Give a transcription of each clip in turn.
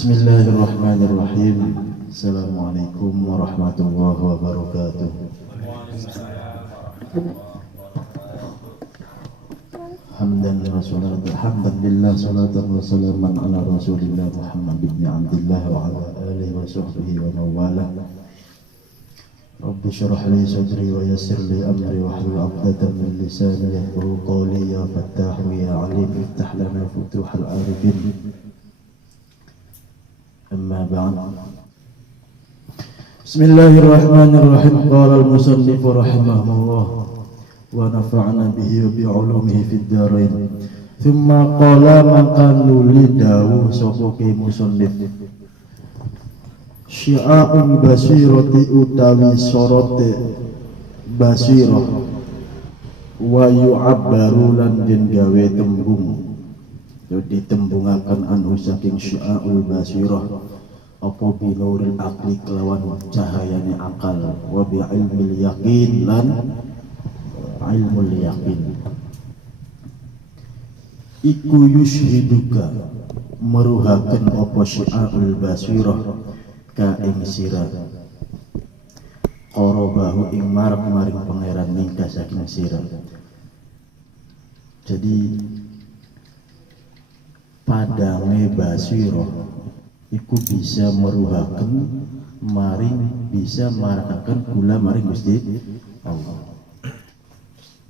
Bismillahirrahmanirrahim. Assalamualaikum warahmatullahi wabarakatuh. Alhamdulillah salatan wa salaman ala rasulillah Muhammad ibn Abdullah wa ala alihi wa sahbihi wa mawala. Rabbi syrah li sadri wa yassir li amri wa hlul 'uqdatam min lisani yafqahu qawli. Ya Fattahu ya Alim iftah lana futuhal arifin. Amma ba'd. Bismillahirrahmanirrahim. Qala al-musannif rahimahullah wa nafa'na bihi wa bi'ulumihi fid dharain. Thumma qala maka nuli dawu sapa ki musannif, syi'a'ul basirati utawi sorote basirah, wa yu'abbaru lan den gawe tembung ditembungaken anhu saking syi'a'ul basirah apa binuril aqli kelawan cahayane akal, wa bi ilmil yaqin lan ilmul yaqin. Iku yushhiduka meruhaken apa syi'a'ul basirah ka ing sira qarabahu ing marep maring pangeran ningka saking sira. Jadi padange basirah iku bisa meruhaken maring bisa marakaken kula maring Gusti Allah.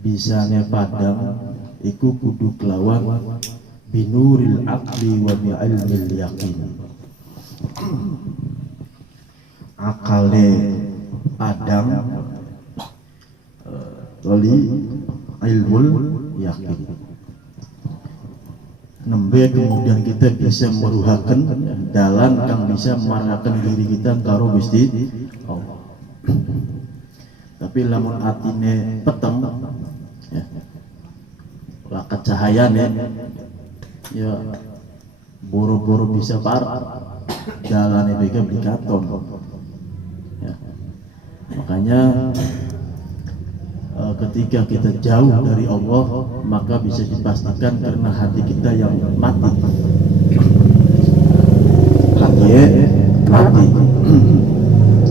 Bisane padang iku kudu kelawan binuril aqli wa bi ilmil yaqin. Akale padang wali ilmul yaqin. Nembe kemudian kita bisa meruhaken dalan kang bisa marakaken diri kita karo Gusti Allah. Tapi lamun atine peteng ya, lakat cahayane ya boro-boro bisa dalane bega beli katon ya. Makanya ketika kita jauh dari Allah maka bisa dipastikan karena hati kita yang mati,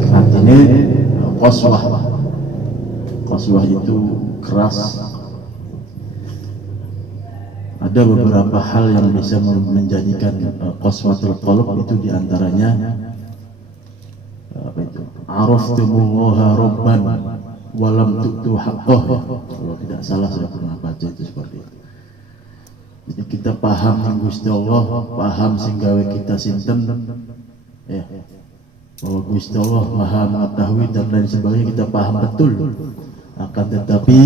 hati ini qaswah itu keras. Ada beberapa hal yang bisa menjadikan qaswatul qalb, itu diantaranya apa itu? Araftumullaha rabban walam tu'tu haqqah. Kalau tidak salah saya pernah baca itu seperti itu. Jadi kita paham Gusti Allah, paham sing gawe kita sinten ya. Bahwa Gusti Allah Maha mengetahui dan lain sebagainya, kita paham betul. Akan tetapi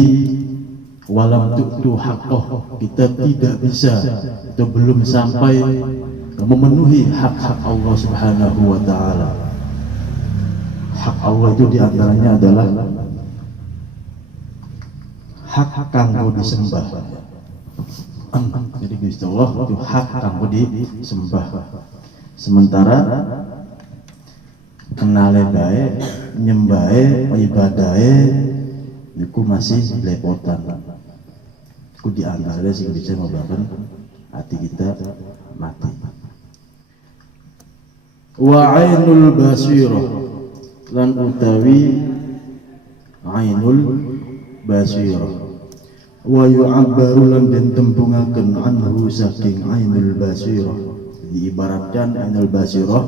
walam tu'tu haqqah, kita tidak bisa atau belum sampai memenuhi hak-hak Allah Subhanahu wa taala. Hak Allah itu diantaranya adalah hak kanggo disembah. Jadi Gusti Allah itu hak kanggo disembah. Sementara kenale bae, nyembahe, ibadahe niku masih lepotan. Iku diantara sing bisa membangun hati kita mati. Wa ainul basirah lan utawi ainul basirah wa yu'abbaru lan den tembungaken anhu saking ainul basirah. Diibaratkan ainul basirah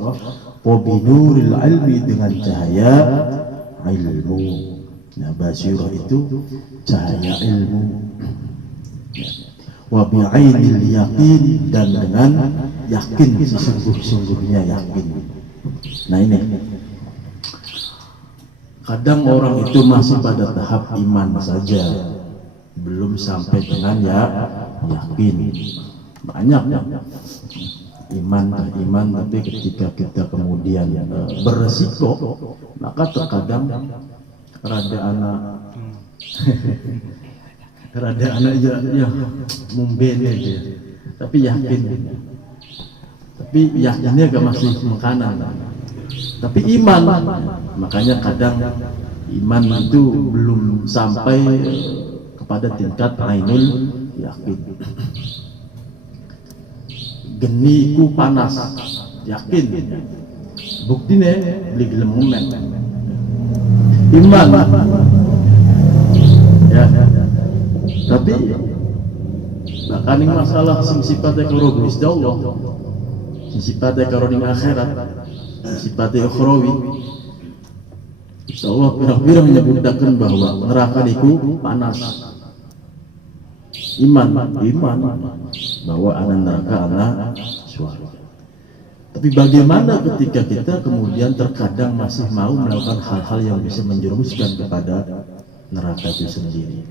wa binuril ilmi, dengan cahaya ilmu. Nah, basirah itu cahaya ilmu. Wa bi'ainil yaqin, dan dengan yakin, sesungguh-sungguhnya yakin. Nah ini kadang orang itu masih pada tahap iman saja, belum sampai dengan yakin. Banyak iman tapi ketika kita kemudian beresiko, maka terkadang rada anak ya mumbene dia, tapi yakinnya gak masih makanan, tapi iman. Makanya kadang iman itu belum sampai kepada tingkat ainul yakin. Geni ku panas, yakin. Buktine beli gelem ngomen. Iman. Ya. Tapi bahkan ini masalah sing sifatnya karo Gusti Allah, sing sifatnya karo ning akhirat, sing sifatnya ukhrawi. Insyaallah pira-pira menyebutkan bahwa neraka niku panas. Iman bahwa anak neraka anak surga. Tapi bagaimana ketika kita kemudian terkadang masih mau melakukan hal-hal yang bisa menjerumuskan kepada neraka itu sendiri.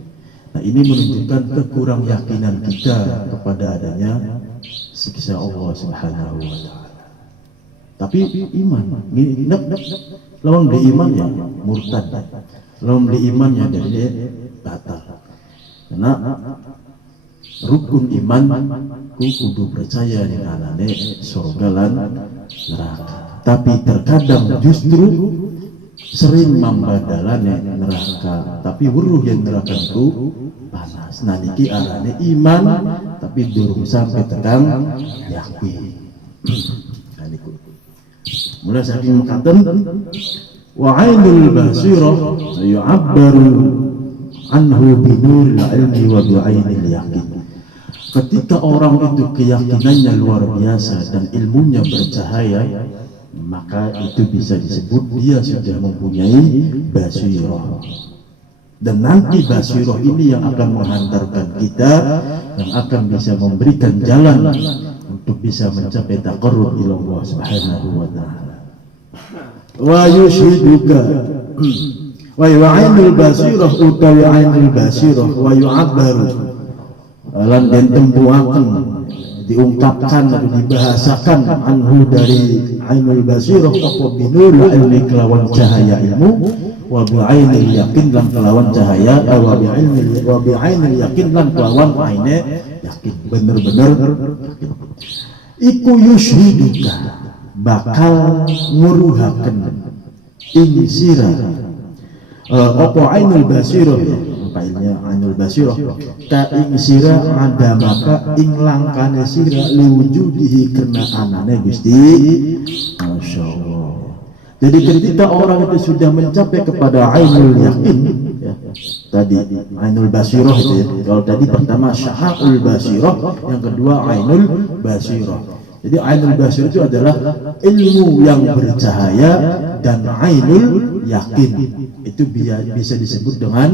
Nah, ini menunjukkan kekurang yakinan kita kepada adanya siksa Allah Subhanahu wa taala. Tapi iman, lawan beli iman ya murtad. Lawan beli iman ya dari batal. Karena rukun iman ku kudu percaya dengan anane surga lan neraka. Tapi terkadang justru sering membadalane neraka, tapi weruh yang neraka itu panas. Nah niki arane iman tapi durung sampai tekan yakin. Nah niku. Mulai saking mekaten wa ainul basirah yu'abbaru anhu binuril ilmi wa bi'ainil yakin. Ketika orang itu keyakinannya luar biasa dan ilmunya bercahaya, maka itu bisa disebut dia sudah mempunyai basirah. Dan nanti basirah ini yang akan menghantarkan kita, yang akan bisa memberikan jalan untuk bisa mencapai taqarrub ila Allah Subhanahu wa taala. Wa yushhiduka wa yu'ainul basirah utawi ainul basirah wa yu'abbaru lan den tempuaken diungkapkan atau dibahasakan anhu dari ainul basirah apa binul ilmi kelawan cahaya ilmu wa bi'ainil yakin lan kelawan cahaya wa bi'ainil yakin lan kelawan aine yakin bener-bener iku yushhiduka bakal nguruhaken ing sira apa ainul basirah failnya ainul basirah ka ing sira ada maka ing langkane sira liwujudihi karena anane Gusti. Masyaallah. Jadi ketika orang itu sudah mencapai kepada ainul yakin ya, tadi ainul basirah itu ya. Kalau tadi pertama syaha'ul basirah, yang kedua ainul basirah. Jadi ainul basirah itu adalah ilmu yang bercahaya, dan ainul yakin itu bisa disebut dengan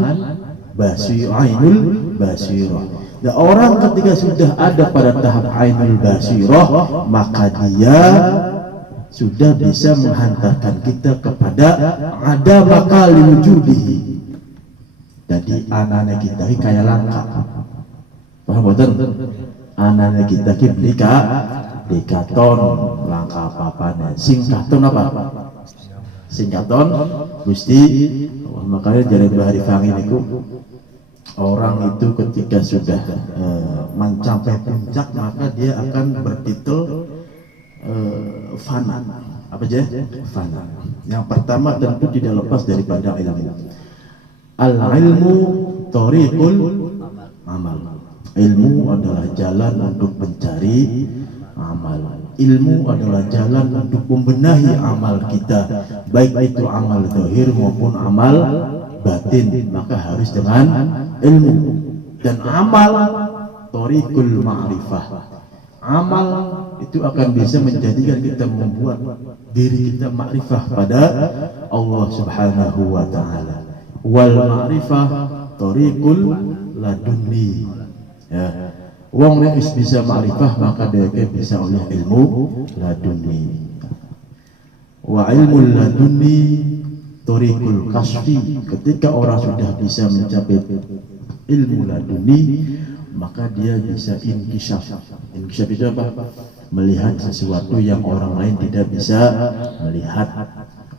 ainul basirah. Dan orang ketika sudah ada pada tahap ainul basirah, maka dia sudah bisa menghantarkan kita kepada ada maka liwujudihi. Jadi anane kita ini kayak langka. Paham betul? Anane kita ini dikaton langka apa-apanya. Singkaton apa? Singkaton Gusti. Makanya dari Bahari Fangi niku orang itu ketika sudah mencapai puncak, maka dia akan bertitel fana. Apa aja? Fana. Yang pertama tentu tidak lepas daripada ilmu. Al-ilmu thariqul amal. Ilmu adalah jalan untuk mencari amal. Ilmu adalah jalan untuk membenahi amal kita, baik itu amal zahir maupun amal batin, maka harus dengan ilmu. Dan amal thariqul ma'rifah. Amal itu akan bisa menjadikan kita membuat diri kita makrifah pada Allah Subhanahu wa taala. Wal ma'rifah thariqul ladunni. Ya. Wong nek bisa makrifah maka dia bisa oleh ilmu ladunni. Wa ilmu ladunni thariqul kasfi. Ketika orang sudah bisa mencapai ilmu ladunni, maka dia bisa inkisyaf. Inkisyaf itu apa? Melihat sesuatu yang orang lain tidak bisa melihat.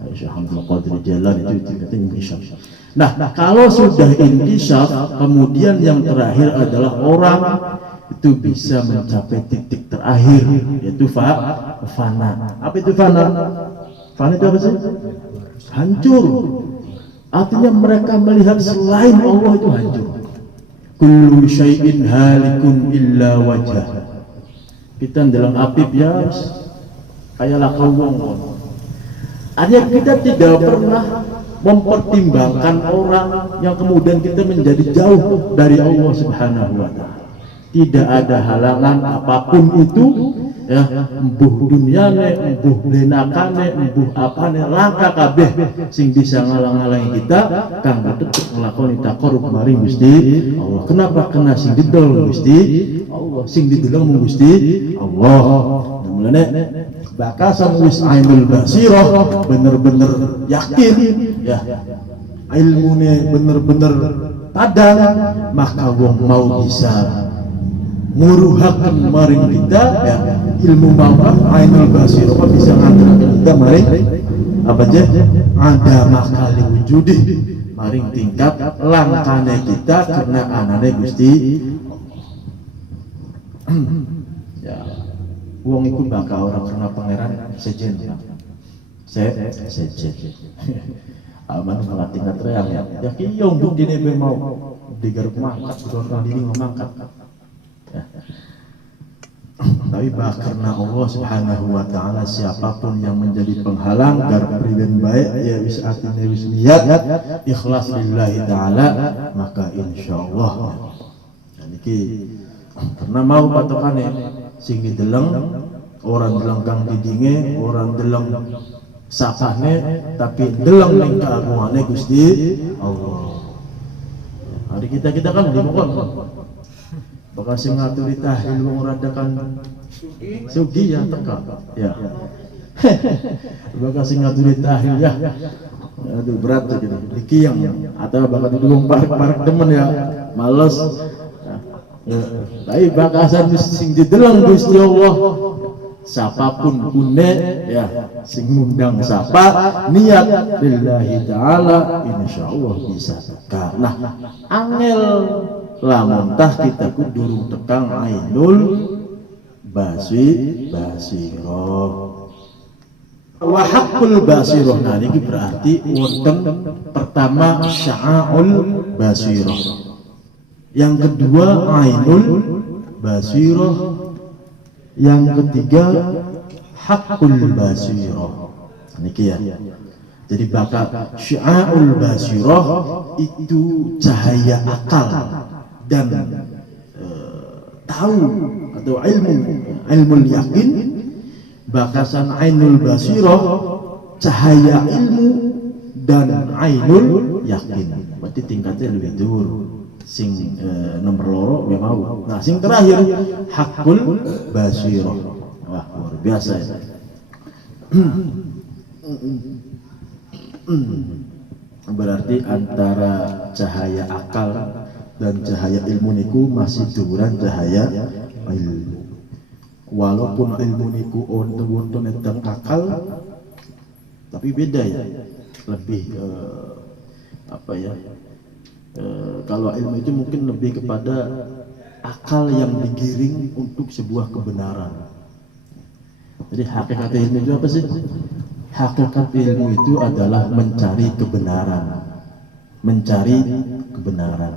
Alhamdulillah qadir jalan itu tingkatnya inkisyaf. Nah, kalau sudah inkisyaf, kemudian yang terakhir adalah orang itu bisa mencapai titik terakhir, yaitu fana. Apa itu fana? Fana itu apa sih? Hancur. Artinya mereka melihat selain Allah itu hancur. Kullu syai'in halikun illa wajah. Kita dalam apip ya kayalah wong. Artinya kita tidak pernah mempertimbangkan orang yang kemudian kita menjadi jauh dari Allah Subhanahu wa taala. Tidak ada halangan apapun itu, ya, embuh dunyane, embuh lenakane, embuh apane, langka kabeh sing bisa ngalang-alangi kita kanggo tetep nglakoni taqarrub maring Gusti Allah. Kenapa? Kena sing didol Gusti Allah, sing dideleng Gusti Allah. Mulane bakasan wis ainul basirah, bener-bener yakin, ya, ilmune bener-bener padang, maka wong mau bisa nguruhaken maring kita, ya, ilmu mawar ainul basirah bisa ngantarkan kita maring apa aja ada makali wujudi maring tingkat langkane kita karena anane Gusti. Ya, wong iku bakal orang karena pangeran sejen, sejen. Aman malah tingkat real ya. Ya kiyong buk dine be mau digaruk mangkat orang diri ngomangkat. Ya. Tapi karena Allah Subhanahu wa taala siapapun yang menjadi penghalang gar priwen baik ya wis atine wis niat ikhlas lillahi taala, maka insyaallah niki karena mau patokane sing dideleng orang deleng kang didinge, orang deleng sapane, tapi deleng ning kaagungane Gusti Allah. Hari kita kan dimokon bakal sing ngaturi tahlil wong radakan sugi ya teka ya. Bakal sing ngaturi tahlil ya. Aduh berat gitu. Iki yang atau bakal didukung parek-parek temen ya. Males. Ya. Tapi bakasan sing dideleng Gusti Allah. Siapapun kune ya sing ngundang sapa niat lillahi taala insyaallah bisa teka. Nah, angel lamun tah kita kudu tekang ainul basirah wa haqqul basirah. Nah niki berarti wonten pertama sya'aul basirah, yang kedua ainul basirah, yang ketiga haqqul basirah. Niki ya. Jadi bakal sya'aul basirah itu cahaya akal dan tahu atau ilmu yakin. Bakasan ainul basirah cahaya ilmu dan ainul yakin. Berarti tingkatnya lebih dhuwur. Sing nomor loro memang. Nah, sing terakhir hakul basirah. Wah, luar biasa ya. Berarti antara cahaya akal dan cahaya ilmu niku masih dhuwuran cahaya ilmu. Walaupun ilmu niku wonten tentang akal, tapi beda ya. Lebih apa ya? Kalau ilmu itu mungkin lebih kepada akal yang digiring untuk sebuah kebenaran. Jadi hakikat ilmu itu apa sih? Hakikat ilmu itu adalah mencari kebenaran. Mencari kebenaran.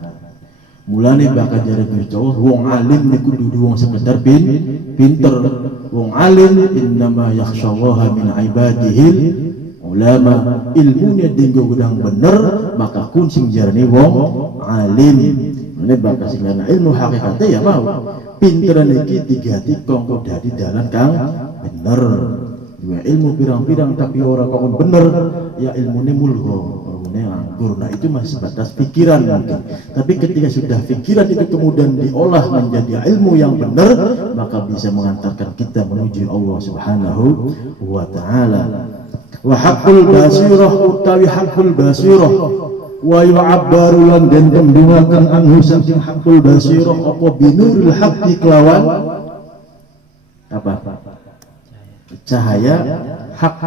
Mulane bakal jare Gusti Allah, wong alim niku dudu wong sekedar pinter. Wong alim innama yakhsyallaha min ibadihil ulama. Ilmunya dinggo gudang bener, maka kun sing jarane wong alim. Mulane bakal sing ana ilmu hakikate ya mau. Pinteran iki digati kanggo dadi dalan kang bener. Dua ilmu pirang-pirang tapi ora kok bener, ya ilmune mulho. Nganggur. Nah itu masih batas pikiran mungkin. Tapi ketika sudah pikiran itu kemudian diolah menjadi ilmu yang benar, maka bisa mengantarkan kita menuju Allah Subhanahu wa taala. Wa haqqul basirah utawi haqqul basirah wa yu'abbaru lan den tembungaken anhu saking haqqul basirah apa binuril haqqi kelawan apa? Cahaya hak.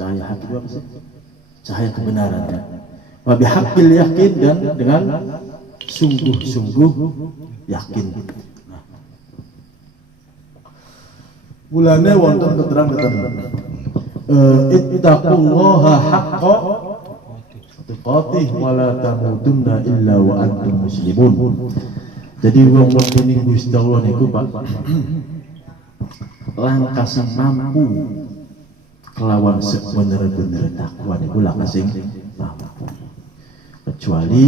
Cahaya hak itu apa sih? Cahaya kebenaran ya. Wa bihaqqil yakin, dan dengan sungguh-sungguh yakin. Nah. Mulane wonten keterangan ittaqullaha haqqa tuqatih wa la tamutunna illa wa antum muslimun. Jadi wong mukmin Gusti Allah niku Pak langkah sing mampu kelawan sebener-bener takwa niku langkah sing mampu. Kecuali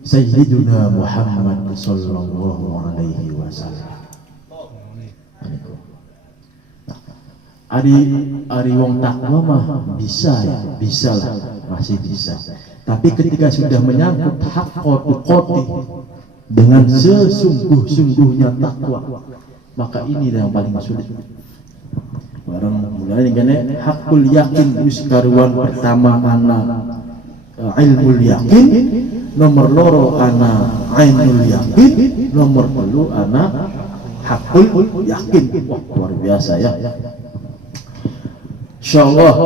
Sayyiduna Muhammad sallallahu alaihi wasallam. Ari wong takwa mah bisa ya, bisa lah, masih bisa. Tapi ketika sudah menyangkut haqqatu qati dengan sesungguh-sungguhnya takwa, maka ini yang paling sulit. Barang mulai dengan hakul yakin uskaruan pertama ana ilmul yakin, nomor loro ana ainul yakin, nomor 3 ana hakul yakin. Wah, luar biasa ya. Insyaallah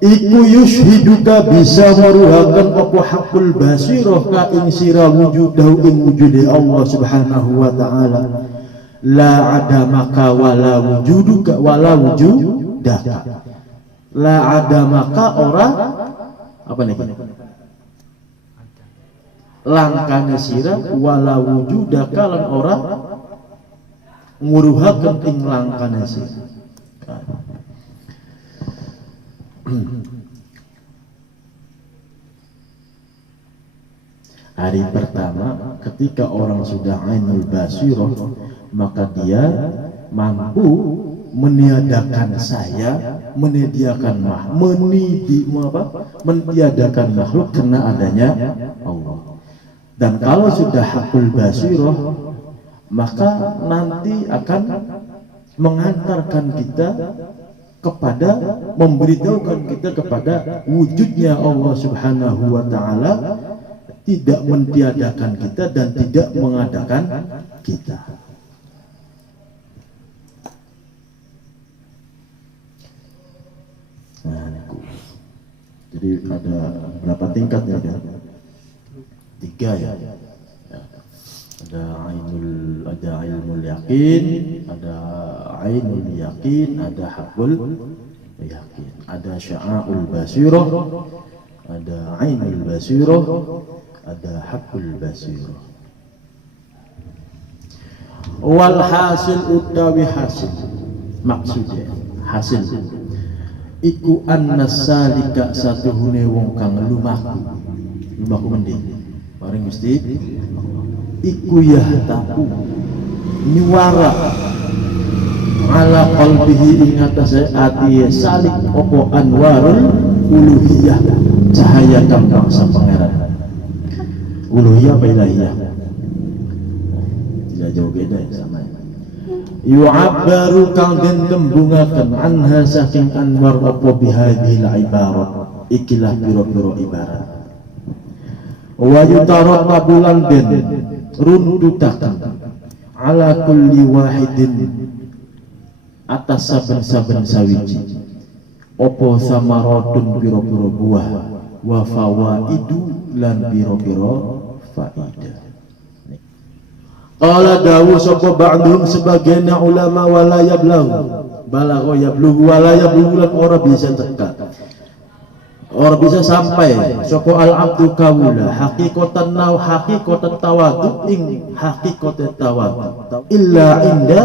iku yushhiduka bisa maruhakan apa hakul basirah ka ing sira wujudahu ing wujude Allah subhanahu wa ta'ala. La ada maka wala wujuduka wala wujudaka. La ada maka ora apa nih? Langkane sira wala wujudaka lan ora nguruhaken ing langkane sira. Hari pertama ketika orang sudah ainul basirah, maka dia mampu meniadakan saya, meniadakan meniadakan makhluk karena adanya Allah. Dan kalau sudah hakul basirah, maka nanti akan mengantarkan kita kepada memberitahukan kita kepada wujudnya Allah subhanahu wa ta'ala, tidak mentiadakan kita dan tidak mengadakan kita. Nah, jadi ada berapa tingkatnya kan? 3 ya. Ada ilmul yakin, ada ainul yakin, ada hakul yakin, ada sya'aul basirah, ada ainul basirah, ada hakul basirah. Wal hasil utawi hasil, maksudnya hasil iku annas salika satuhune wong kang lumaku mending paring Gusti iku yahtaku nyuara ala qalbihi ing atase ati salik opo anwarul uluhiyah, cahaya kang bangsa pangeran. Uluhiyah apa ilahiyah? Tidak jauh beda ya, sama ya. Yu'abbaru kang den tembungaken anha saking anwar opo bihadhil ibarat, ikilah biro-biro ibarat. Wa yutara qabulan den rundutakan ala kulli wahidin atas saben-saben sawiji opo samaratun biro-biro buah wa fawaidu lan biro-biro faidah. Qala dawu sapa ba'dhum sebagian ulama wala yablugh balagha yablugh wala yablugh lan ora bisa tekat, orang bisa sampai soko al abdu kawula hakikatan nau hakikatan tawadu ing hakikatan tawadu illa inda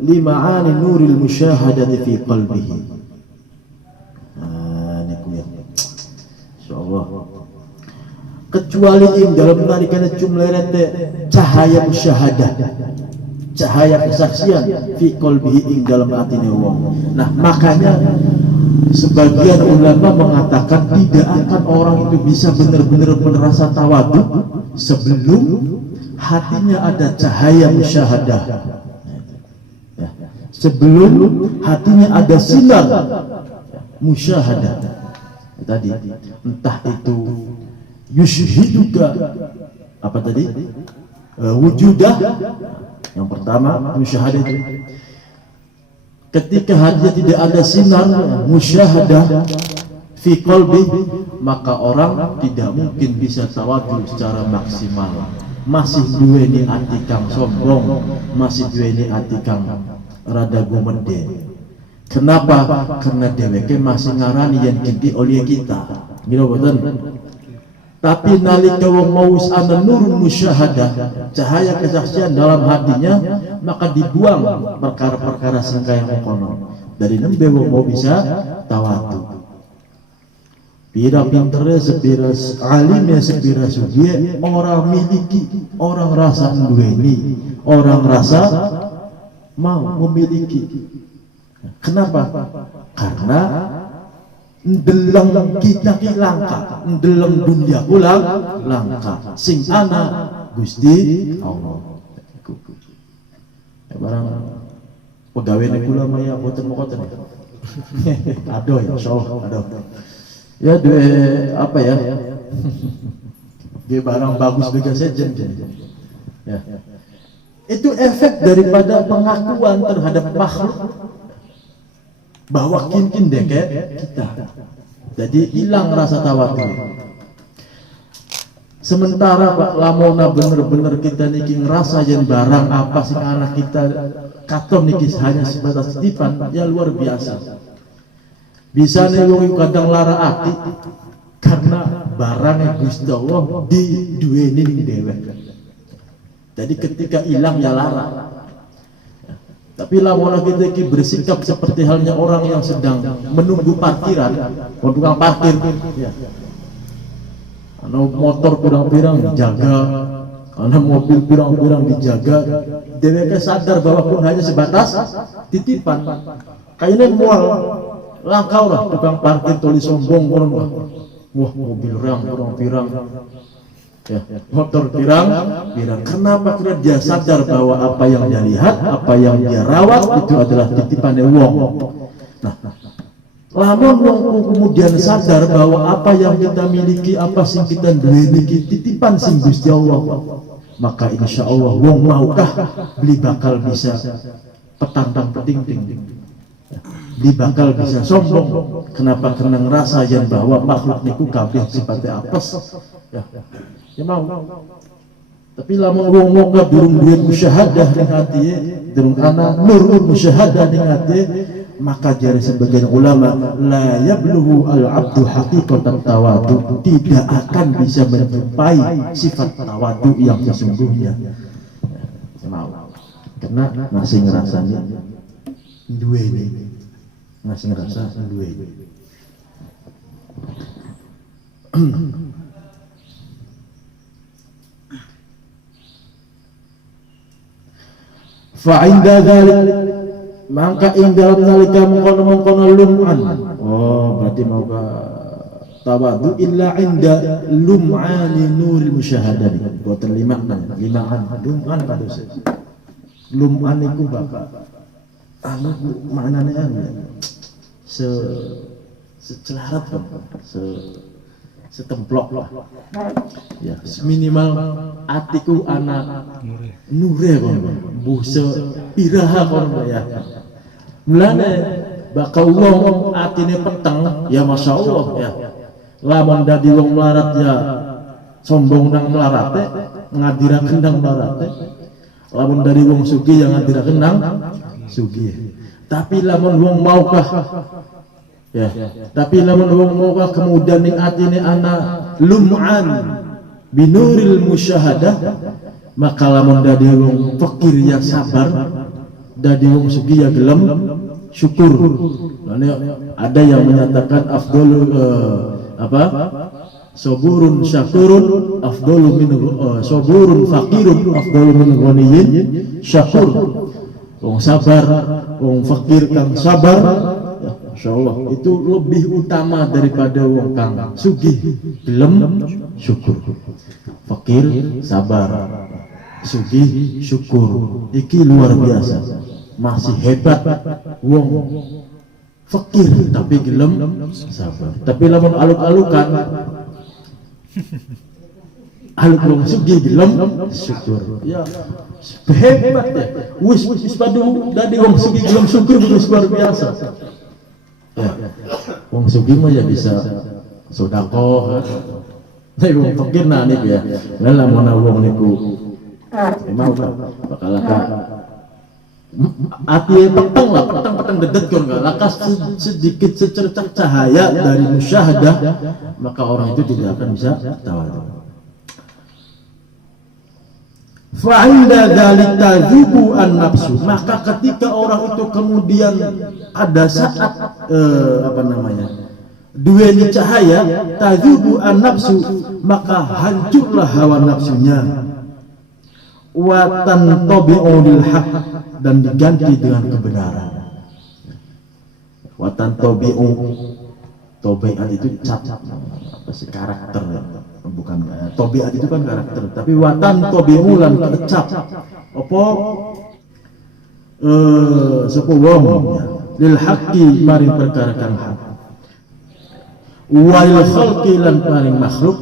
lima'ani nuril musyahadati fi qalbihi. Niku ya insyaallah kecuali ing dalam tarikan jumlerete cahaya musyahadah, cahaya kesaksian fi qalbihi ing dalam atine wong. Nah makanya sebagian ulama mengatakan tidak akan orang itu bisa benar-benar merasa tawadu sebelum hatinya ada cahaya musyahadah, sebelum hatinya ada sinar musyahadah tadi, entah itu yushhiduka apa tadi wujudah yang pertama musyahadah itu. Ketika hatinya tidak ada sinar musyahadah fi qalbi, maka orang tidak mungkin bisa tawadu secara maksimal. Masih duweni ati kang sombong, masih duweni ati kang rada gumede. Kenapa? Karena dheweke masih ngarani yang gede oleh kita. Gitu boten? Tapi nalika wong maus ana nurun musyahadah, cahaya kesaksian dalam hatinya, maka dibuang perkara-perkara sing kaya mengkono. Dari nembe wong mau bisa tawadu. Pira pintere, sepira alimnya, sepira sugih, orang miliki, orang rasa duweni, orang rasa mau memiliki. Kenapa? Karena ndeleng kita ki langka, ndeleng dunia ulang langka. Sing ana Gusti Allah. Barang pegawai kula maya boten mokoten. Aduh ya insyaallah, aduh. Ya duwe apa ya? Dia barang bagus bega sejen. Ya. Itu efek daripada pengakuan terhadap makhluk bahwa kin deket kita. Jadi hilang rasa tawadu. Sementara Pak lamona bener-bener kita niki ngerasa yang barang apa sih anak kita katon niki hanya sebatas titipan, ya luar biasa. Bisa nih wong kadang lara ati karena barangnya Gusti Allah di duweni ning dewek. Jadi ketika hilang ya lara. Tapi lamun kita ki bersikap seperti halnya orang yang sedang menunggu parkiran, tukang parkir, ya. Ana motor pirang-pirang dijaga, ana mobil pirang-pirang dijaga, dheweke sadar bahwa pun hanya sebatas titipan. Kayaknya mual langkau lah tukang parkir tulis sombong orang wah mobil pirang-pirang. Ya, motor pirang. Kenapa? Karena dia sadar bahwa apa yang dia lihat, apa yang dia rawat itu adalah titipan wong. Nah, lamun wong kemudian sadar bahwa apa yang kita miliki, apa sing kita duweni titipan sing Gusti Allah, maka insya Allah wong maukah beli bakal bisa petantang peting-ting. Dia bakal bisa sombong. Kenapa? Karena ngerasa yang bahwa makhluk niku kabeh sifatnya apes. Ya mau. Tapi lamun wong moga durung duwe musyahadah ning hati, durung ana nurul musyahadah ning hati, maka jari sebagian ulama la yablughu al-'abdu haqiqatan tawadu, tidak akan bisa menjumpai sifat tawadu yang sesungguhnya. Ya mau. Karena masih ngerasanya duweni. Masih ngerasa duweni. Fa'inda dzalik, maka ing dalam nalika mengkono-mengkono lum'an. Oh, berarti mau ka tawadu illa inda lum'ani nuril musyahadah. Boten lima'an lum'an kados. Lum'an iku bapak anu maknane anu secelarat kan, setemplok lah. Ya, minimal atiku anak nure kon, busa iraha kon ya. Mulane bakal wong atine peteng ya masyaallah ya. Lamun dadi wong melarat ya sombong nang melarate, ngadiraken nang melarate. Lamun dari wong sugih yang ngadiraken nang sugih. Tapi lamun wong maukah ya, tapi lamun wong maukah kemudian ning atine ana lum'an binuril musyahadah, maka lamun dadi wong fakir ya sabar, dadi wong sugih ya gelem syukur. Ada yang menyatakan afdhalu saburun syakurun afdalu min saburun fakirun afdalu min ghaniyin syakur. Wong sabar, wong fakir kang sabar, ya, insyaallah itu lebih utama daripada wong kang sugih gelem syukur. Fakir sabar, sugih syukur. Iki luar biasa. Masih hebat wong fakir tapi gelem sabar. Tapi lamun aluk-alukan aluk wong sugih gelem syukur. Ya hebat ya. Wis padu dadi wong sugih gelem syukur wis luar biasa. Ya. Wong sugih mah ya bisa sedekah. Tapi wong fakir nah niku ya. Lah lamun wong niku mau bakal ati peteng lah, peteng akan dedetkan lakas sedikit secercah cahaya dari musyahadah, maka orang itu tidak akan bisa tawadhu. Fa'inda dzalik tadzubu an-nafsu, maka ketika orang itu kemudian ada saat duweni cahaya, tadzubu an-nafsu, maka hancurlah hawa nafsunya, wa tantabi'u lil haq, dan diganti dengan kebenaran. Wa tantabi'u, tabiat itu cat, apa sih, karakter, bukan tabiat itu kan karakter, tapi wa tantabi'u lan kecap apa sapa wong lil haqqi maring perkara kang hak, wal khalqi lan paring makhluk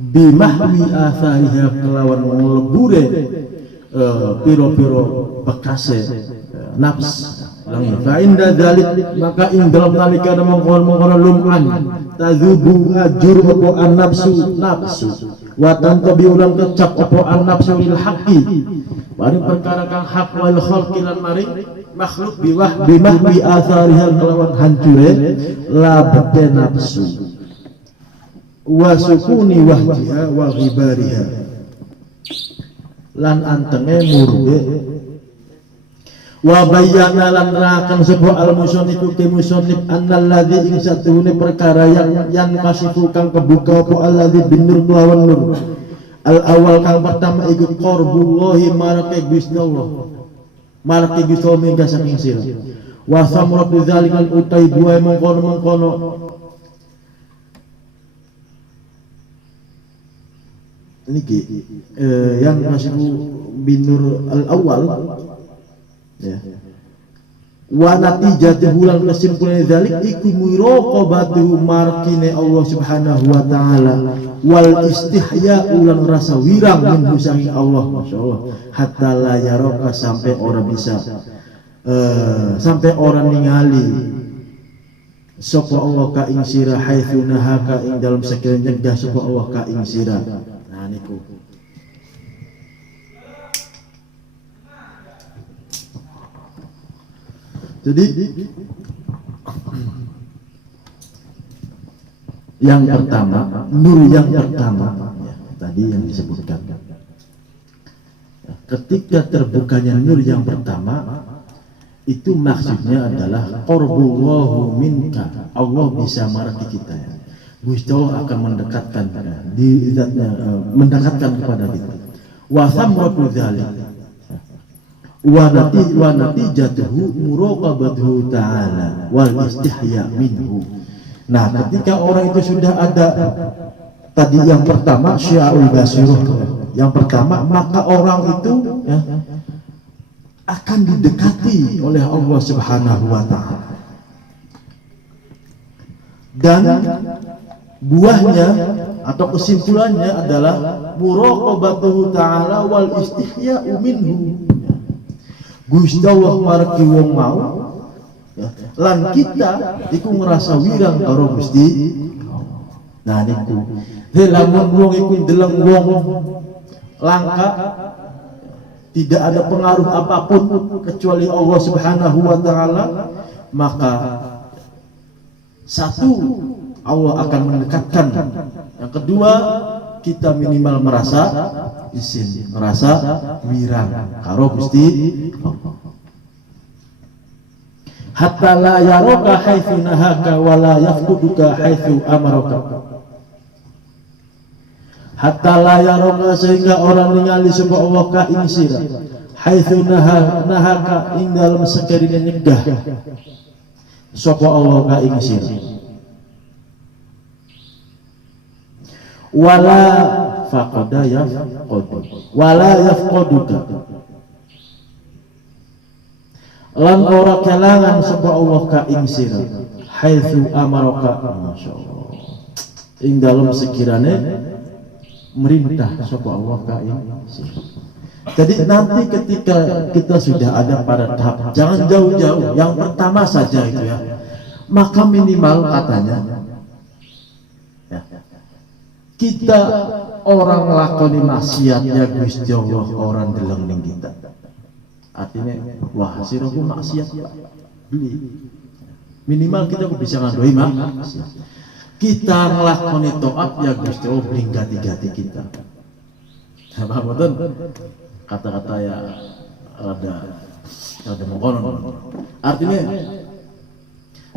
bimahwi athariha kelawan melebure piro-piro bekase nafs langi. Fa inda dzalik, maka ing dalam nalika mongkon lum'an tadzubu ajur apa an-nafsu nafsu, wa tantabi ulang kecap apa an-nafsu lil haqqi maring perkara kang hak, wal khalqi lan maring makhluk bimahwi athariha kelawan hancure labete nafsu, wa sukuni wahjiha wa ghibariha lan antenge murbe, wa bayyana lan rakan sebuah al-musannifu ke musannif annalladzi ing satune perkara yang kasifu kang kebuka apa alladzi binur lawan nur al awal kang pertama iku qarbullahi marake Gusti Allah, marake Gusti Allah mingga saking sira, wa samratu dzalikal utai buai mengkono niki yang kasifu binur al awal ya, wa natijatuhu lan kesimpulan dzalik iku muraqabatu markine Allah Subhanahu wa taala, wal istihya'u lan rasa wirang min husangi Allah, masyaallah, hatta la yaraka, sampai orang bisa sampai orang ningali sapa Allah ka ing sira haitsu nahaka ing dalam sekiranya nyegah sapa Allah ka ing sira. Nah niku jadi yang pertama, nur yang pertama ya, tadi yang disebutkan, ketika terbukanya nur yang pertama itu maksudnya adalah qurbullahu minka, Allah bisa maraki kita ya. Gusti Allah akan mendekatkan di zatnya, mendekatkan kepada kita. Wa thamratu dzalik wa natijatuhu muraqabatuhu ta'ala wal istihya minhu. Nah, ketika orang itu sudah ada tadi yang pertama syiarul basirah, yang pertama, maka orang itu ya, akan didekati oleh Allah Subhanahu wa taala, dan buahnya atau kesimpulannya adalah muraqabatuhu ta'ala wal istihya'u minhu. Gusti Allah maraki wong mau ya, lan kita iku ngerasa wirang karo Gusti. Nah niku lamun wong iku ndeleng wong langka, tidak ada pengaruh apapun kecuali Allah Subhanahu wa taala, maka satu, Allah akan mendekatkan. Yang kedua, kita minimal merasa isin, merasa wirang karo Gusti Allah. Hatta la yaraka haitsu nahaka wa la yafquduka haitsu amaraka. Hatta la yaraka, sehingga orang ningali sapa Allah ka ing sira, haitsu nahaka ing dalam sekiranya nyegah sapa Allah ka ing sira. Wala faqada yafqadu wala yafqaduka, lan ora kelangan sapa Allah ka ing sira haitsu amaraka, masyaallah, ing dalem sekirane merintah sapa Allah ka ing sira. Jadi nanti ketika kita sudah ada pada tahap, jangan jauh-jauh, yang pertama saja itu ya, maka minimal katanya ya, kita orang lakoni maksiat ya Gusti Allah orang deleng ning kita. Artinya wah siraku maksiat Pak. beli. Minimal kita bisa ngandoi maksiat. Kita ngelakoni taat ya Gusti Allah beli gati-gati kita. Apa betul? Kata-kata ya ada mengkonon. Artinya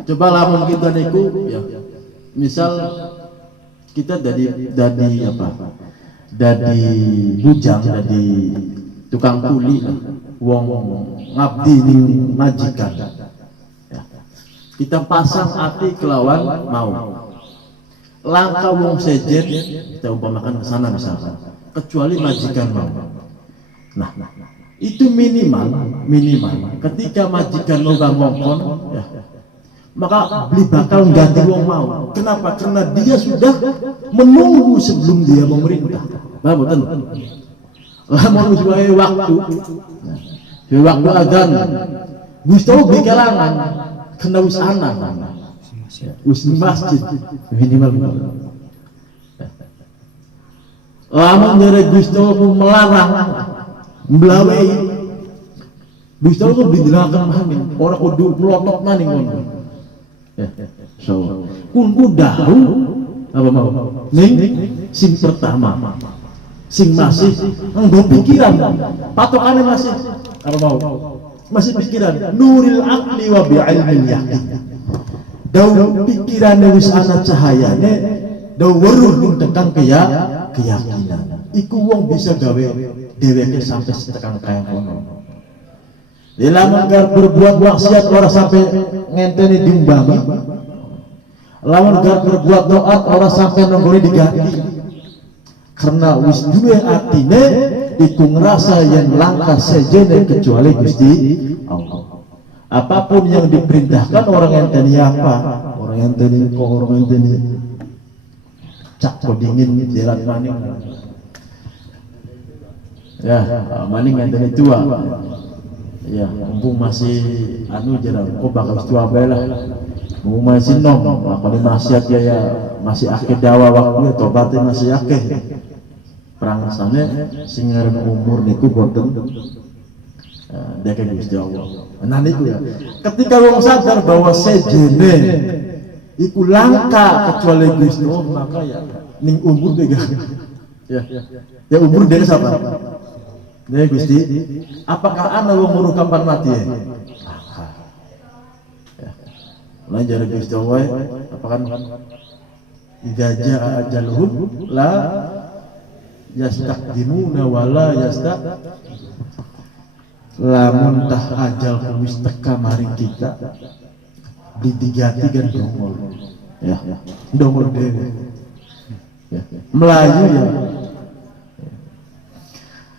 coba lamun kita niku ya. Misal kita dari apa? Dari bujang, dari tukang kuli, wong ngabdi ning majikan. Ya. Kita pasang hati kelawan mau. Langkah wong sejen kita umpamakan ke sana misalkan. Kecuali majikan mau. Nah, itu minimal ketika majikan logam ngongkon ya, maka beli bakal ganti wong mau. Kenapa? Karena dia sudah menunggu sebelum dia memerintah. Paham betul? Lamun sesuai waktu adzan Gusti Allah beli kalangan kena wis ana wis masjid minimal. Lamun dari Gusti Allah melarang melawai Gusti Allah bidirakan mahamin orang kudu pelotok maning ngono. So, kun kudahu apa mau? Ning sing pertama. Sing masih nggo pikiran. Patokannya masih apa mau? Masih pikiran. Nuril aqli wa bi'ilmil yaqin. Daun pikirane wis ana cahayane, daun weruh ning tekan keyakinan. Iku wong bisa gawe dheweke sampai tekan kaya kono. Lamun gar berbuat maksiat ora sampai ngenteni diumbangi. Lamun gar berbuat taat ora sampai nenggone diganti. Karena wis duwe atine iku ngerasa yang langkah sejene kecuali Gusti Allah. Apapun yang diperintahkan orang ngenteni apa? Orang ngenteni cak dingin jalan maning. Ya, maning ngenteni tua. Ya, mumpung masih jarang, kok bakal tua bae lah. Mumpung masih nom, kalau maksiat ya masih akeh dawa waktu tobatnya masih akeh. Perangsane sing ngaran umur niku boten deke Gusti Allah. Nah niku ya. Ketika wong sadar bahwa sejene iku langka kecuali Gusti Allah, maka ya ning umur dega. Ya umur dega sapa? Nih Gusti, apakah ana wong muru kapan mati? Lah jare Gusti Allah, apakah idza jaa ajaluhum la yastaqdimuna wa la lamun tah ajal wis teka maring kita ditigati-tigan dongol. Ya, dongol dhewe. Ya, Melayu ya.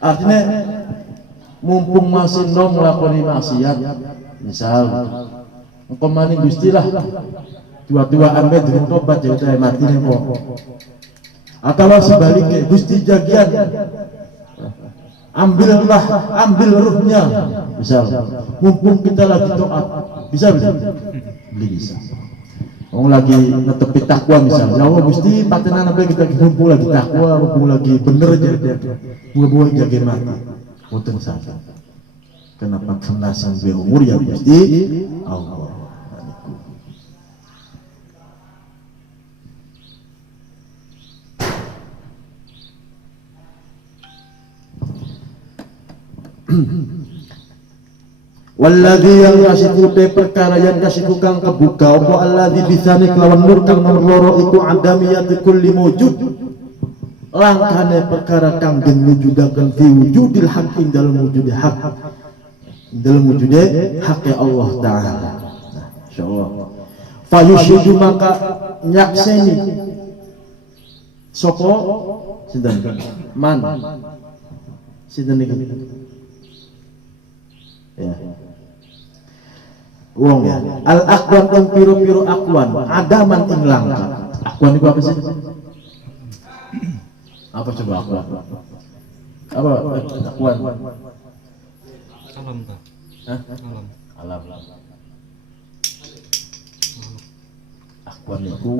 Artinya mumpung masih nom nglakoni maksiat, misal engko maning Gusti lah tua-tuaan bae durung tobat ya utahe mati kok. Atau sebaliknya Gusti jagian ambil ruhnya, misal mumpung kita lagi taat, bisa bisa. Wong lagi netepi takwa misal, ya Allah Gusti patenan apa kita mumpung lagi takwa, mumpung lagi bener aja buah-buah jaga mati. Boten saja. Kenapa kena sampai umur ya Gusti Allah. Walladzi yang yasiku te perkara yang kasiku kang kebuka apa alladzi bisani kelawan nur kang nomor loro iku adamiyati kulli mujud langkane perkara kang den wujudaken fi wujudil haq dalam wujud hak dalam wujude hak Allah taala. Nah, insyaallah fa yusyudu maka nyakseni sapa sinten man sinten iki ya wong ya al akwan ing piro-piro akwan adaman ing langka. Akwan itu apa sih? Apa coba akwan? Apa akwan? Alam Pak. Hah? Alam. Akwan itu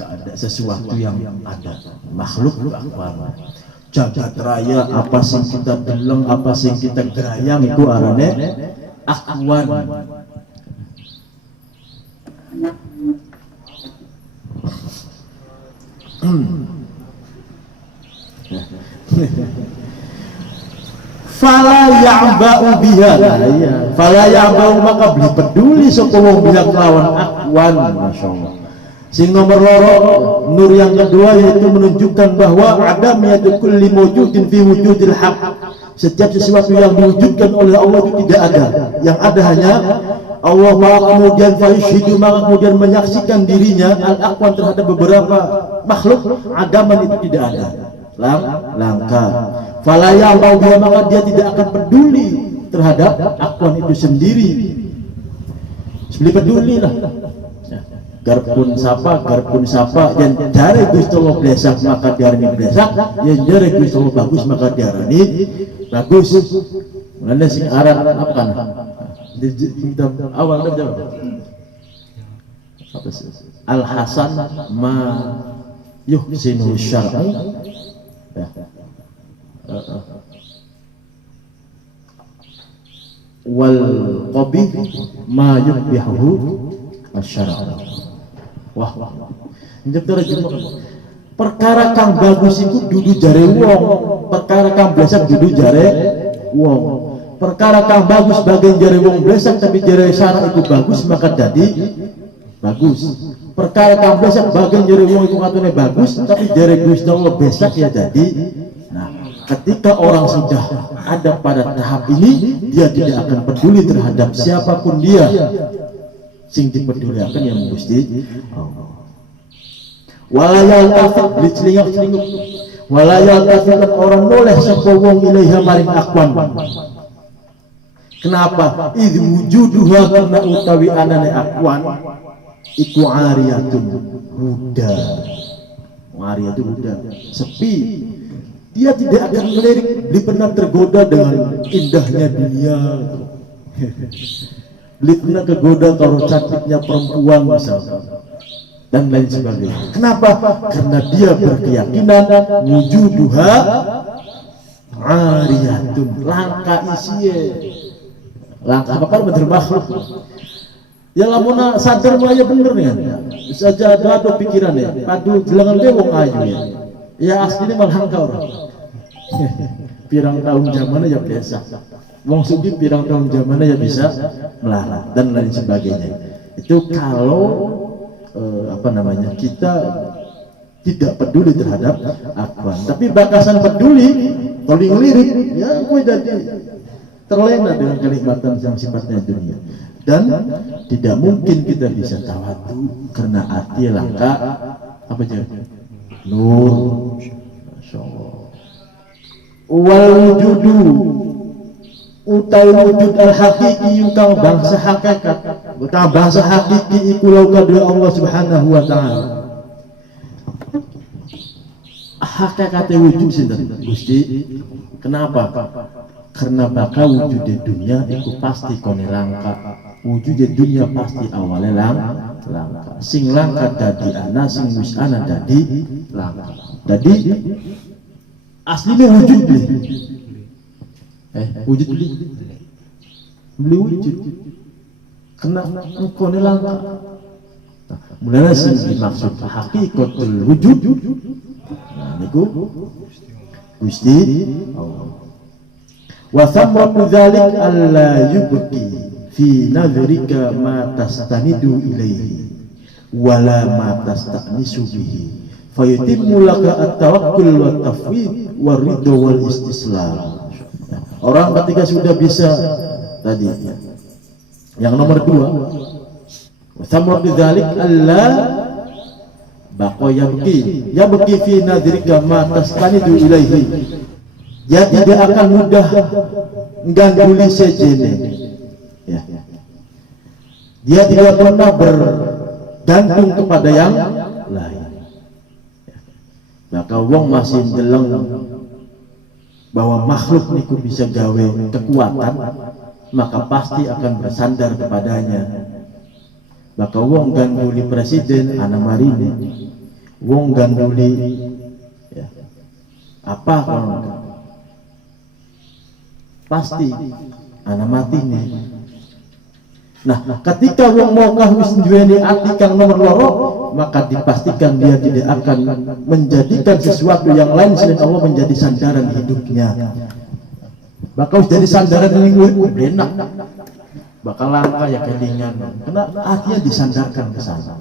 tak ada sesuatu yang ada. Makhluk akwan. Jagat raya apa sing kita deleng, apa sing kita gerayang itu arane akwan. Fala ya'ba'u biha, fala ya'ba'u, maka beli peduli sapa wong bilang lawan akwan. Masyaallah. Sing nomor loro, nur yang kedua yaitu menunjukkan bahwa adamiyatu kulli mawjudin fi wujudil haq. Setiap sesuatu yang diwujudkan oleh Allah itu tidak ada, yang ada hanya Allah. Maka kemudian faishidu, maka kemudian menyaksikan dirinya al-aqwan terhadap beberapa makhluk, adaman itu tidak ada, langka. Fala ya'ba'u biha, maka dia tidak akan peduli terhadap aqwan itu sendiri. Beli peduli lah. Garpun sapa yang dari Gusti Allah blesak maka diarani blesak, yang dari Gusti Allah bagus maka diarani bagus. Mulane sing aran apa kan? Di kitab awal kan apa sih? Al Hasan ma yuhsinu syar'i. Ya. Wal qabih ma yubbihu asy-syar'a. Wah, ini terjemah. Perkara kang bagus itu dudu jare wong, perkara kang blesak dudu jare wong. Perkara kang bagus bagian jare wong blesak tapi jare syara itu bagus maka jadi bagus. Perkara kang blesak bagian jare wong itu katanya bagus tapi jare Gusti Allah besak ya jadi. Nah, ketika orang sudah ada pada tahap ini, dia tidak akan peduli terhadap siapapun dia. Sing dipedulikan yang Gusti Allah. Walayal tafik dicelingak-celinguk. Walayal tafik, orang boleh sapa wong ilaiha maring akwan. Kenapa? Idh wujuduha, karena utawi anane akwan iku ariyatun huda. Ariyatun huda, sepi. Dia tidak akan melirik, dia pernah tergoda dengan indahnya dunia. Dia kegoda kalau cantiknya perempuan misalnya dan lain sebagainya. Kenapa? Karena dia berkeyakinan wujuduha ariyatun, langka isiye, langka apa kan bener makhluk. Ya lamuna sadar mulai bener nih kan. Bisa aja ada pikiran ya. Aduh jelangan dia wong ayu ya. Ya aslinya malah langka orang. Pirang tahun zamannya ya biasa. Wong sugi pirang tahun zamannya ya bisa melarang dan lain sebagainya. Itu kalau kita tidak peduli terhadap akwan. Tapi bakasan peduli, paling lirik, ya gue jadi terlena dengan kenikmatan yang sifatnya dunia. Dan tidak mungkin kita bisa tawadu karena arti langka apa aja? Nur, Masya Allah. Wal wujudu, utai wujud al-hakiki kang bangsa hakikat, kang bangsa hakiki iku lau kadua Allah Subhanahu wa ta'ala. Hakikate wujud sinten Gusti. Kenapa? Karena bakal wujud di dunia iku pasti kone langka. Wujud di dunia pasti awalnya langka. Sing langka dadi ana, sing wis ana dadi langka. Jadi aslinya wujud beli. Wujud beli wujud kena engkau ni langka. Nah, mulai sing dimaksud hakikatul wujud. Nah niku Gusti Allah. Wa thamratu dzalik alla yubqi fi nadhrika ma tastanidu ilaihi wala ma tastanisu bihi fayatimmu laka at-tawakkul wa tafwid wa ridha wal istislam. Orang ketika sudah bisa tadi yang nomor 2, thamratu dzalik alla baqa yabqi fi nadrika ma tastanidu ilaihi, dia tidak akan mudah mengganduli sejene ya. Dia tidak pernah bergantung kepada yang lain. Maka wong masih deleng bahwa makhluk niku bisa gawe kekuatan, maka pasti akan bersandar kepadanya. Maka wong ganduli presiden ana marine, wong ganduli ya, apa kalau pasti ana matine. Nah, ketika wong mokah wis duweni ati kang nomor loro, maka dipastikan dia tidak akan menjadikan sesuatu yang lain selain Allah menjadi sandaran hidupnya. Bakal jadi sandaran yang enak, bakal langka ya kelingan, karena hatinya disandarkan ke sana.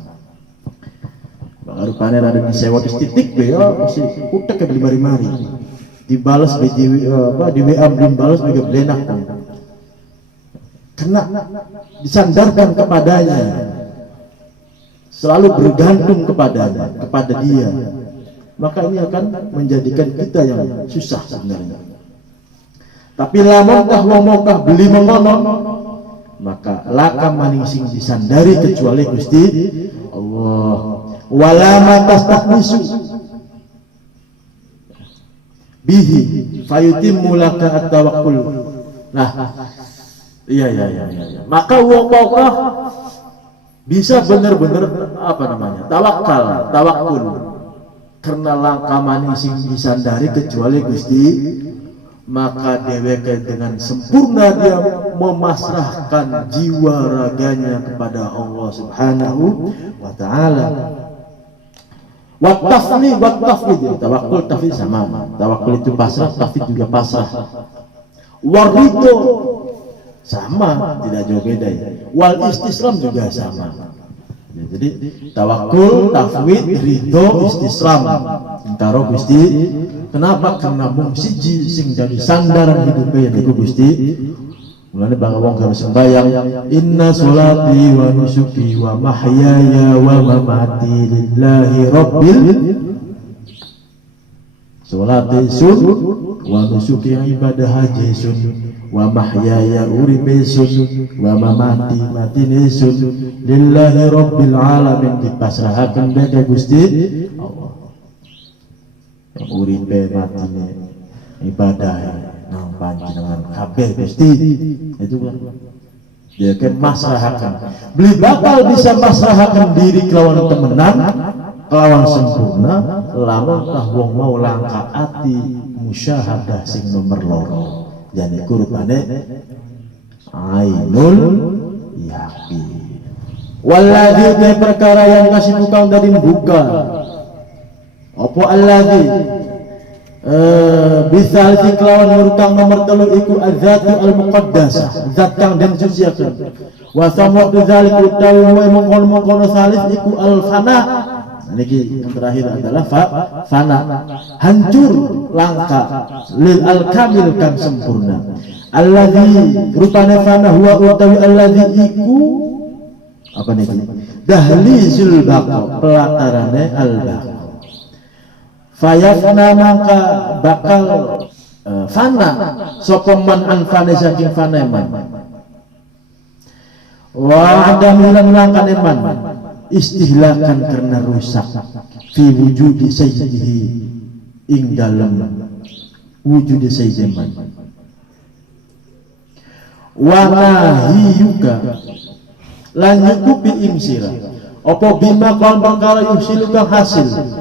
Bakal rupanya ada disewa di titik be ya, si utek ke mari-mari, dibalas di WA belum balas juga belenak. Karena disandarkan kepadanya, selalu bergantung kepadanya, kepada dia, maka ini akan menjadikan kita yang susah sebenarnya. Tapi lamonkah womokah beli mengono, maka laka maning sing disandari kecuali Gusti Allah. Walama tastaknisu bihi fayutimmu laka at-tawakkul. Nah, iya. Maka womokah bisa benar-benar tawakul. Karena langkah maning sing disandari kecuali Gusti, maka dheweke dengan sempurna dia memasrahkan jiwa raganya kepada Allah Subhanahu wa taala. Wattafni tawakul tafid sama. Tawakul itu pasrah, tafid juga pasrah. Warito sama, tidak jauh beda ya. Wal istislam juga sama. Ya, jadi tawakul, tafwid, ridho, istislam. Karo Gusti. Kenapa? Karena mung siji sing jadi sandaran hidupnya yaitu Gusti. Mulane bangga wong harus sembahyang, inna sholati wa nusuki wa mahyaya wa mamati lillahi rabbil. Sholati sun wa nusuki ibadah haji sun wa mahyaya uripe sun wa mamati matine sun lillahi rabbil alamin, dipasrahaken bagi Gusti Allah. Uripe matine ibadah nang panjenengan kabeh Gusti, itu kan dia kan masrahakan. Beli bakal bisa masrahakan diri kelawan temenan, kelawan sempurna, lamun tah wong mau langka ati musyahadah sing nomor loro. Jadi kurupane ainul yakin. Walladzi te perkara yang kasih buka dari buka. Apa alladzi bisa kelawan murkang nomor telu iku azatu al-muqaddasah, zat kang den suciaken. Wa samwatu dzalik utawi mongkon-mongkon salis iku al-fana. Niki yang terakhir adalah fana, hancur, langka, lil al-kamil kang sempurna. Alladzi rupane fana huwa utawi alladzi iku apa niki? Dahlizul baqa, pelatarane al-baqa. Fayafna maka bakal fana sopeman anfane saking fana eman wa adam hilang langkan eman istihlakan karena rusak fi wujudi sayyidihi ing dalam wujudi sayyidiman wa nahiyuka lan nyukupi imsira apa bima kal perkara yusiluka hasil.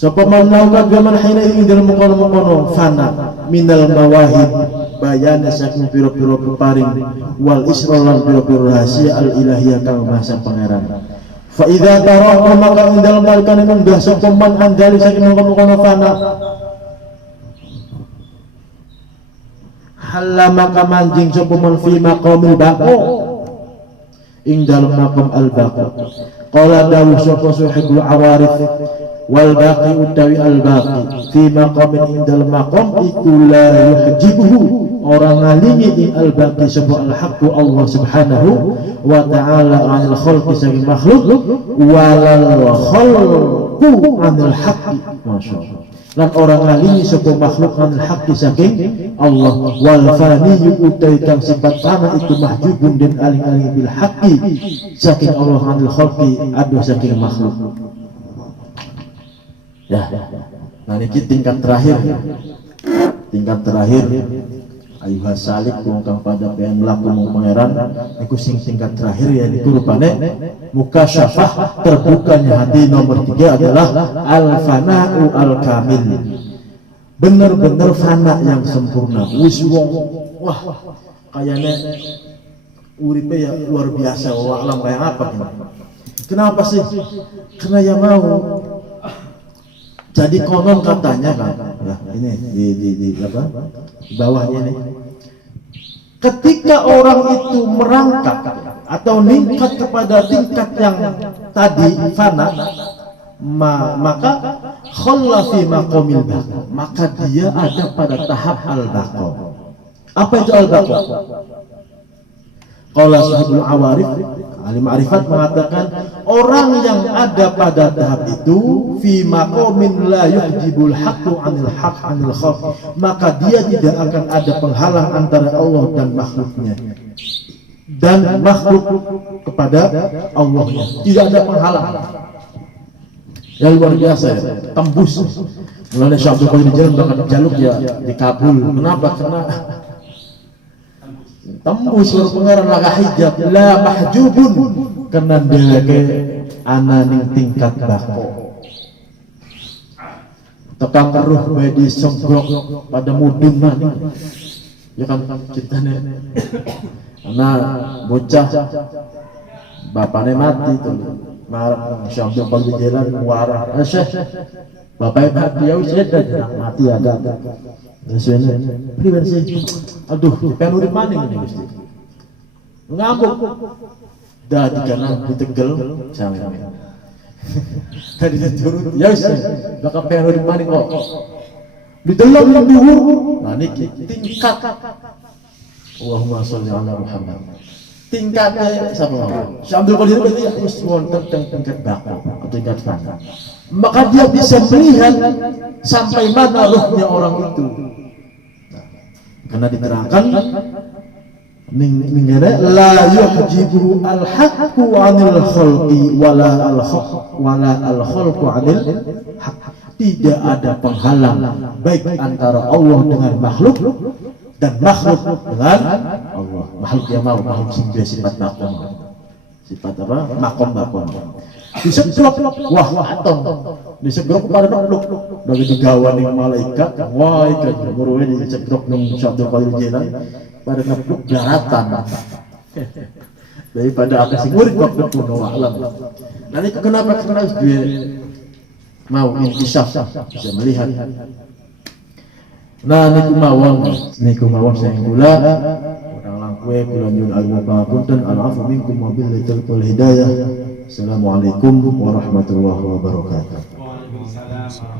Sapa man naukat gaman hina ing dalem mengkono-mengkono fana minal mawahib bayana saking pira-pira peparing wal isra lan pira-pira rahasia al ilahiyah kang maha pangeran. Fa idza tarahu maka ing dalem nalikane munggah sapa man andali saking mengkono-mengkono fana halla maka manjing sapa man fi maqamil baqo ing dalem maqam al baqo. Qala dawu sapa sahibul awarif wal baqi utawi al baqi fi maqamin indal maqam iku la yuhjibuhu orang ngalingi ing al baqi sapa al haqqu Allah subhanahu wa ta'ala anil khalqi saking makhluk walal khalqu anil haqqi masyaallah lan orang ngalingi sapa makhluk anil haqqi saking Allah wal fani utawi kang sifat fana iku mahjubun den aling-aling bil haqqi saking Allah anil khalqi adu saking makhluk. Ya, nah ini tingkat terakhir ayuha salik kang pada pengen melaku pangeran iku sing tingkat terakhir ya iku rupane mukasyafah terbukanya hati nomor 3 adalah al-fana'u al-kamil, benar-benar fana yang sempurna. Wis wong wah kayaknya uripe ya luar biasa, wa alam kayak apa ini. Kenapa sih? Karena ya mau. Jadi konon katanya kan, nah ini di apa? Bawahnya ini. Ketika orang itu merangkak atau meningkat kepada tingkat yang tadi fana, maka khalla fi maqamil baqa, maka dia ada pada tahap al-baqa. Apa itu al-baqa? Qala sahibul awarif, ahli ma'rifat mengatakan orang yang ada pada tahap itu fi maqamin la yuhjibul haqqu 'anil haqq 'anil khalq, maka dia tidak akan ada penghalang antara Allah dan makhluknya dan makhluk kepada Allahnya, tidak ada penghalang. Yang luar biasa ya, tembus. Mulanya Syekh Abdul Qadir Jalan bahkan jaluk ya dikabul. Kenapa? Karena tembus berpengaruh laga hijab la mahjubun, karena dia ke ananing tingkat bako tekan keruh bedi sogrok pada mudun mana ya kan ceritanya anak bocah bapaknya mati tuh marah Syekh Abdul Qadir Jalan warah Syekh bapaknya mati ya sudah mati ada Rasanya, pribadi sih, aduh, pengen urip maning ini Gusti. Ngamuk, dah di kanan ditegel, sama. Tadi turun, ya sih, bakal pengen urip maning kok. Di dalam yang diwur, nah niki tingkat. Allahumma sholli ala Muhammad. Tingkatnya sama. Syekh Abdul Qadir berarti harus wonten tingkat bakal atau tingkat fana. Maka dia bisa melihat sampai mana ruhnya orang itu. Karena diterangkan ninggara la yuhjibu al-haqqu 'anil khalqi wala al-khalqu 'anil haqq. Tidak ada penghalang baik antara Allah dengan makhluk dan makhluk dengan Allah. Makhluk yang mau, makhluk sifat makom. Sifat apa? Makom. Disegrok, wah atom. Disegrok pada makhluk. Dari digawan yang malaikat, wah ikan muruwe disegrok ning Syekh Abdul Qadir Jalan pada makhluk daratan. Daripada apa sih murid waktu kuno alam. Nanti kenapa dia mau intisaf bisa melihat. Nah niku mawon saya gula orang langkue kula nyuwun almu pangapunten alafu minkum wabillahi hidayah. Assalamualaikum warahmatullahi wabarakatuh. Waalaikumsalam.